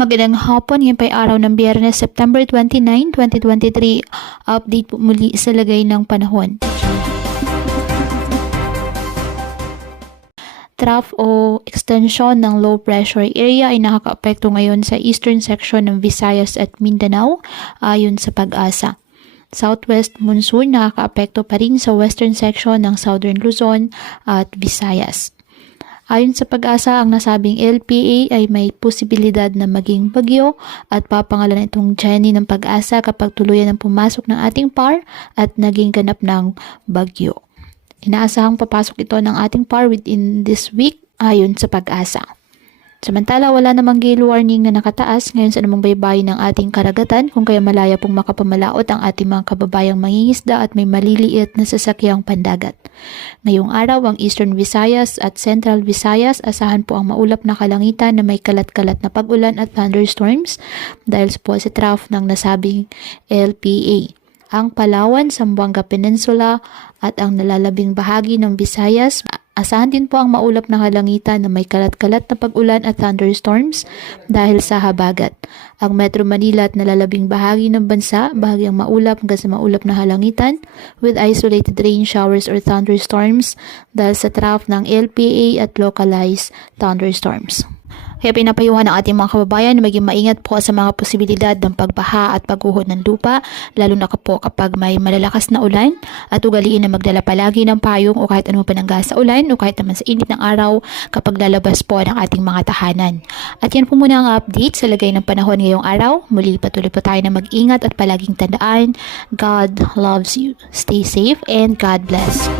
Magandang hapon, ngayon pa'y araw ng Biyernes, September 29, 2023. Update po muli sa lagay ng panahon. Trough o extension ng low pressure area ay nakakaapekto ngayon sa eastern section ng Visayas at Mindanao ayon sa Pag-asa. Southwest monsoon nakakaapekto pa rin sa western section ng Southern Luzon at Visayas. Ayon sa Pag-asa, ang nasabing LPA ay may posibilidad na maging bagyo at papangalan itong Jenny ng Pag-asa kapag tuluyan ang pumasok ng ating PAR at naging ganap ng bagyo. Inaasahang papasok ito ng ating PAR within this week ayon sa Pag-asa. Samantala, wala namang gale warning na nakataas ngayon sa anumang baybayin ng ating karagatan kung kaya malaya pong makapamalaot ang ating mga kababayang mangingisda at may maliliit na sasakyang pandagat. Ngayong araw, ang Eastern Visayas at Central Visayas asahan po ang maulap na kalangitan na may kalat-kalat na pag-ulan at thunderstorms dahil po sa trough ng nasabing LPA. Ang Palawan, Zamboanga Peninsula at ang nalalabing bahagi ng Visayas, asahan din po ang maulap na kalangitan na may kalat-kalat na pag-ulan at thunderstorms dahil sa habagat. Ang Metro Manila at nalalabing bahagi ng bansa, bahagyang maulap hanggang sa maulap na kalangitan with isolated rain showers or thunderstorms dahil sa trough ng LPA at localized thunderstorms. Kaya pinapayuhan ng ating mga kababayan na maging maingat po sa mga posibilidad ng pagbaha at pagguho ng lupa, lalo na po kapag may malalakas na ulan, at ugaliin na magdala palagi ng payong o kahit anong panangga sa ulan o kahit naman sa init ng araw kapag lalabas po ng ating mga tahanan. At yan po muna ang update sa lagay ng panahon ngayong araw. Muli patuloy po tayo na mag-ingat at palaging tandaan, God loves you. Stay safe and God bless.